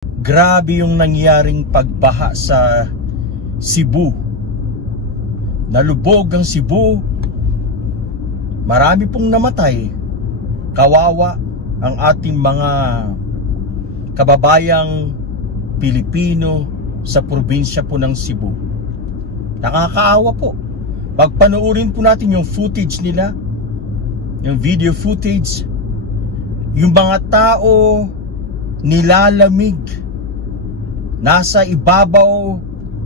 Grabe yung nangyaring pagbaha sa Cebu. Nalubog ang Cebu. Marami pong namatay. Kawawa ang ating mga kababayang Pilipino sa probinsya po ng Cebu. Nakakaawa po. Pagpanoorin po natin yung footage nila, yung video footage, yung mga tao nilalamig, nasa ibabaw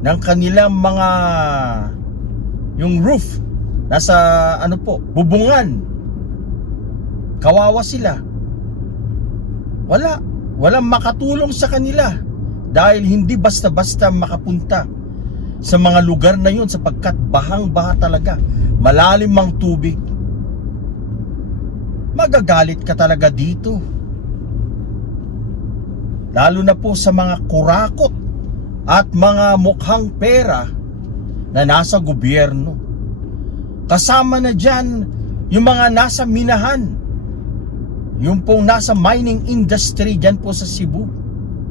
ng kanilang mga, yung roof, nasa bubungan. Kawawa sila. Walang makatulong sa kanila dahil hindi basta-basta makapunta sa mga lugar na yun sapagkat bahang-baha talaga, malalim ang tubig. Magagalit ka talaga dito, lalo na po sa mga kurakot at mga mukhang pera na nasa gobyerno. Kasama na dyan yung mga nasa minahan, yung pong nasa mining industry dyan po sa Cebu.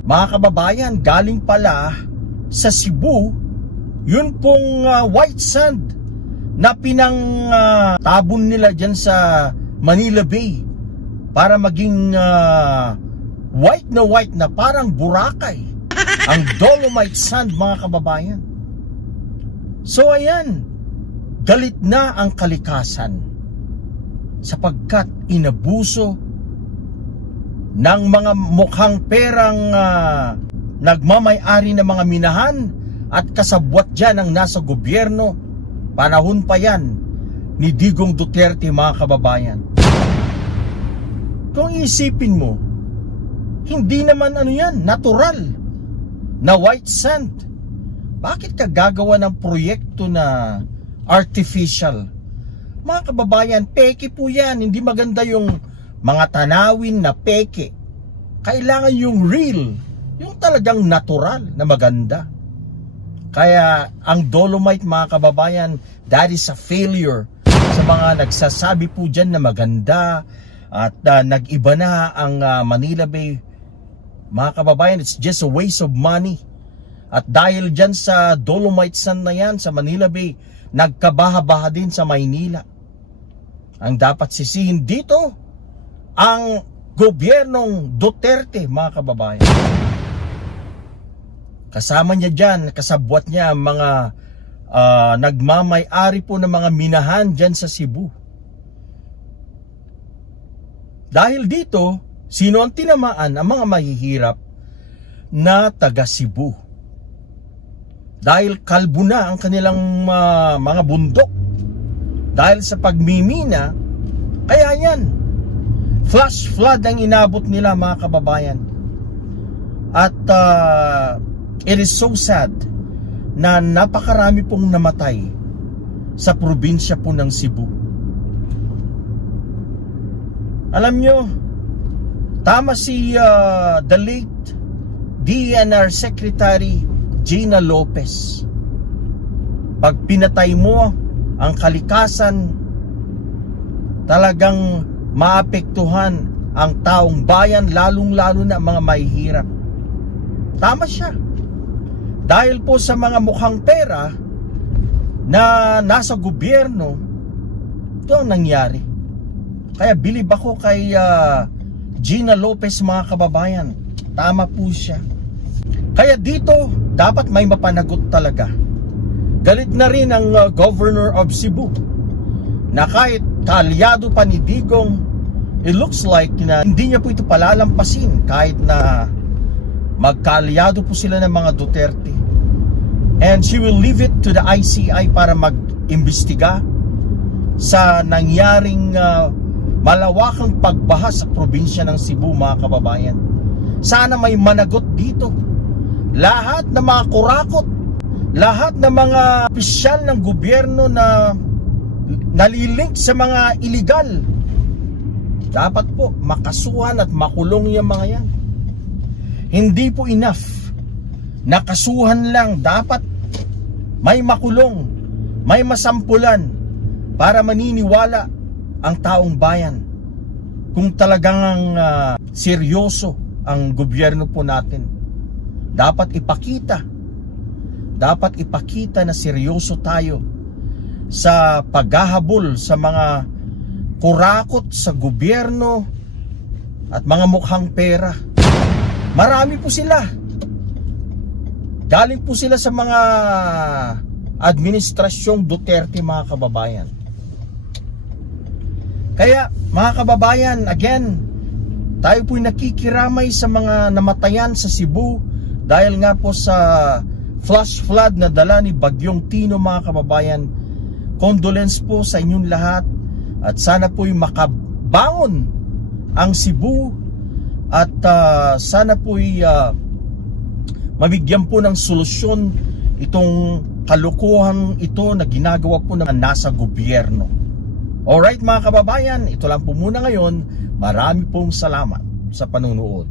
Mga kababayan, galing pala sa Cebu yun pong white sand na tabon nila dyan sa Manila Bay para maging white na parang Boracay. Ang dolomite sand, mga kababayan. So ayan, galit na ang kalikasan sapagkat inabuso ng mga mukhang perang nagmamay-ari ng mga minahan at kasabwat dyan ang nasa gobyerno. Panahon pa yan ni Digong Duterte, mga kababayan. Kung isipin mo, hindi naman yan, natural na white sand. Bakit ka gagawa ng proyekto na artificial? Mga kababayan, peke po yan. Hindi maganda yung mga tanawin na peke. Kailangan yung real, yung talagang natural na maganda. Kaya ang dolomite, mga kababayan, that is a failure sa mga nagsasabi po dyan na maganda at nag-iba na ang Manila Bay. Mga kababayan, it's just a waste of money. At dahil dyan sa dolomite sand na yan sa Manila Bay, nagkabaha-baha din sa Maynila. Ang dapat sisihin dito, ang gobyernong Duterte, mga kababayan. Kasama niya dyan, kasabwat niya mga nagmamay-ari po ng mga minahan dyan sa Cebu. Dahil dito, sino ang tinamaan? Ang mga mahihirap na taga Cebu. Dahil kalbo na ang kanilang mga bundok. Dahil sa pagmimina, kaya yan, flash flood ang inabot nila, mga kababayan. At it is so sad na napakarami pong namatay sa probinsya po ng Cebu. Alam nyo, tama si the late DENR Secretary Gina Lopez. Pag pinatay mo ang kalikasan, talagang maapektuhan ang taong bayan, lalong-lalo na mga mahihirap. Tama siya. Dahil po sa mga mukhang pera na nasa gobyerno, ito ang nangyari. Kaya bilib ako kay Gina Lopez, mga kababayan. Tama po siya. Kaya dito, dapat may mapanagot talaga. Galit na rin ang Governor of Cebu na kahit kaalyado pa ni Digong, it looks like na hindi niya po ito palalampasin kahit na magkaalyado po sila ng mga Duterte. And she will leave it to the ICI para mag-imbestiga sa nangyaring malawakang pagbaha sa probinsya ng Cebu, mga kababayan. Sana may managot dito. Lahat ng mga kurakot, lahat ng mga opisyal ng gobyerno na nalilink sa mga illegal, dapat po makasuhan at makulong yung mga yan. Hindi po enough na kasuhan lang, dapat may makulong, may masampulan para maniniwala ang taong bayan kung talagang seryoso ang gobyerno po natin. dapat ipakita na seryoso tayo sa paghahabol sa mga kurakot sa gobyerno at mga mukhang pera. Marami po sila. Galing po sila sa mga administrasyong Duterte, mga kababayan. Kaya mga kababayan, again, tayo po'y nakikiramay sa mga namatayan sa Cebu dahil nga po sa flash flood na dala ni Bagyong Tino, mga kababayan. Condolence po sa inyong lahat at sana po'y makabangon ang Cebu at sana po'y mabigyan po ng solusyon itong kalukuhan ito na ginagawa po ng nasa gobyerno. Alright mga kababayan, ito lang po muna ngayon. Marami pong salamat sa panunood.